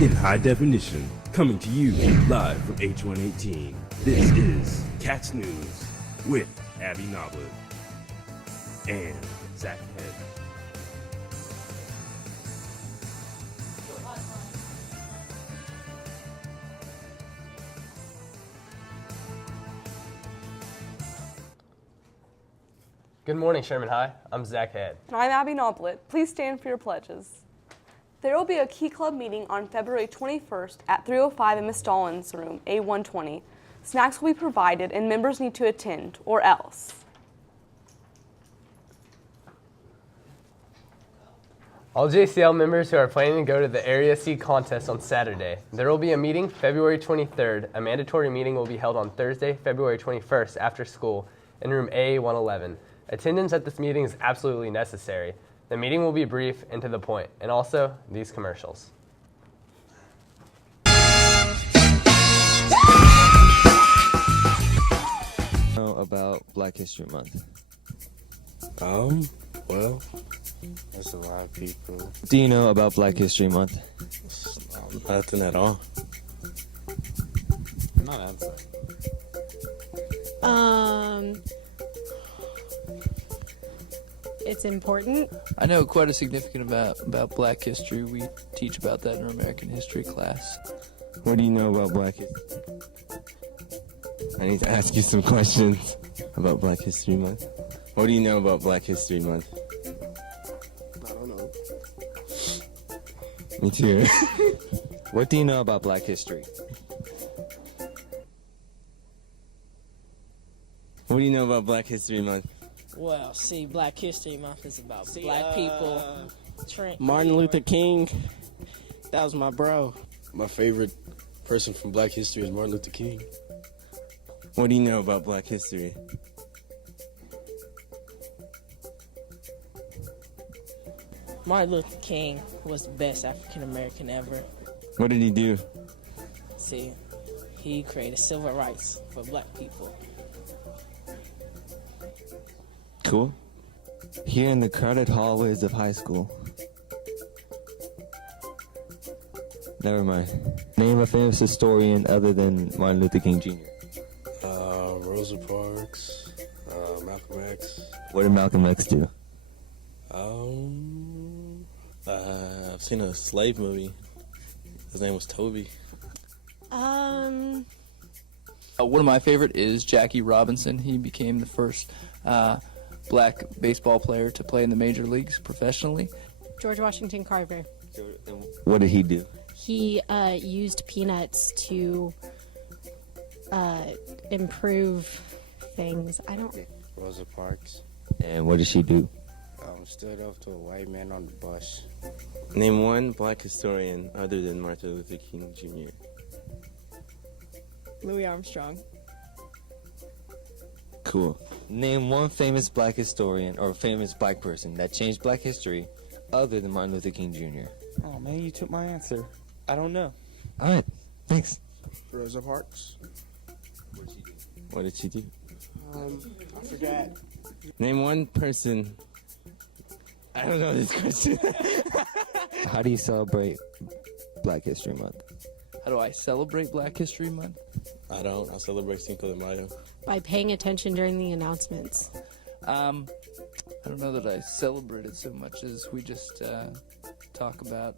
in high definition, coming to you live from H118. This is Cats News with Abby Noblet and Zach Head. Good morning, Sherman High. I'm Zach Head. And I'm Abby Noblet. Please stand for your pledges. There will be a Key Club meeting on February 21st at 3:05 in Miss Dolan's room, A120. Snacks will be provided and members need to attend, or else. All JCL members who are planning to go to the Area C contest on Saturday, there will be a meeting February 23rd. A mandatory meeting will be held on Thursday, February 21st after school in room A111. Attendance at this meeting is absolutely necessary. The meeting will be brief and to the point, and also these commercials. Know about Black History Month? Well, there's a lot of people. Do you know about Black History Month? Nothing at all. Not answering. It's important. I know quite a significant about Black history. We teach about that in our American history class. What do you know about Black History? I need to ask you some questions about Black History Month. What do you know about Black History Month? I don't know. Me too. What do you know about Black history? What do you know about Black History Month? Well, see, Black History Month is about black people. Martin Luther King, that was my bro. My favorite person from Black history is Martin Luther King. What do you know about Black history? Martin Luther King was the best African American ever. What did he do? See, he created civil rights for black people. Cool. Here in the crowded hallways of high school. Never mind. Name a famous historian other than Martin Luther King Jr. Rosa Parks, Malcolm X. What did Malcolm X do? I've seen a slave movie. His name was Toby. One of my favorite is Jackie Robinson. He became the first black baseball player to play in the major leagues professionally. George Washington Carver. What did he do? He used peanuts to improve things. Rosa Parks. And what did she do? Stood up to a white man on the bus. Name one black historian other than Martin Luther King Jr. Louis Armstrong. Cool. Name one famous black historian or famous black person that changed black history other than Martin Luther King Jr. Oh man, you took my answer. I don't know. All right, thanks. Rosa Parks. What did she do? I forgot. Name one person. I don't know this question. How do you celebrate Black History Month? How do I celebrate Black History Month? I don't. I celebrate Cinco de Mayo. By paying attention during the announcements. I don't know that I celebrate it so much as we just talk about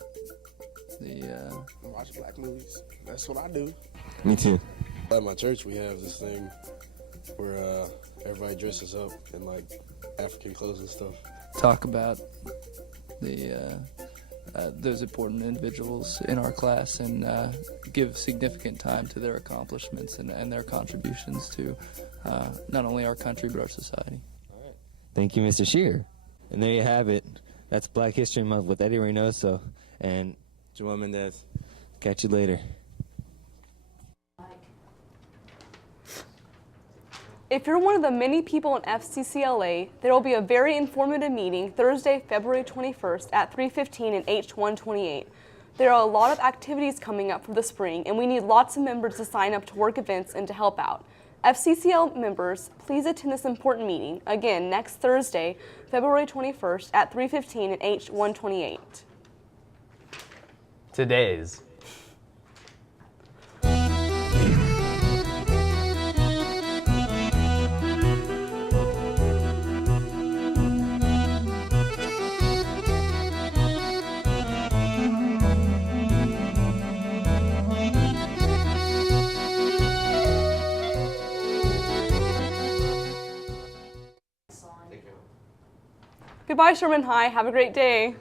the... Watch black movies. That's what I do. Me too. At my church, we have this thing where everybody dresses up in like African clothes and stuff. Talk about the those important individuals in our class and give significant time to their accomplishments and their contributions to not only our country but our society. All right. Thank you, Mr. Shear. And there you have it. That's Black History Month with Eddie Reynoso and Joel Mendez. Catch you later. If you're one of the many people in FCCLA, there will be a very informative meeting Thursday, February 21st at 3:15 in H128. There are a lot of activities coming up for the spring, and we need lots of members to sign up to work events and to help out. FCCL members, please attend this important meeting, again, next Thursday, February 21st at 3:15 in H128. Today's Goodbye, Sherman High. Have a great day.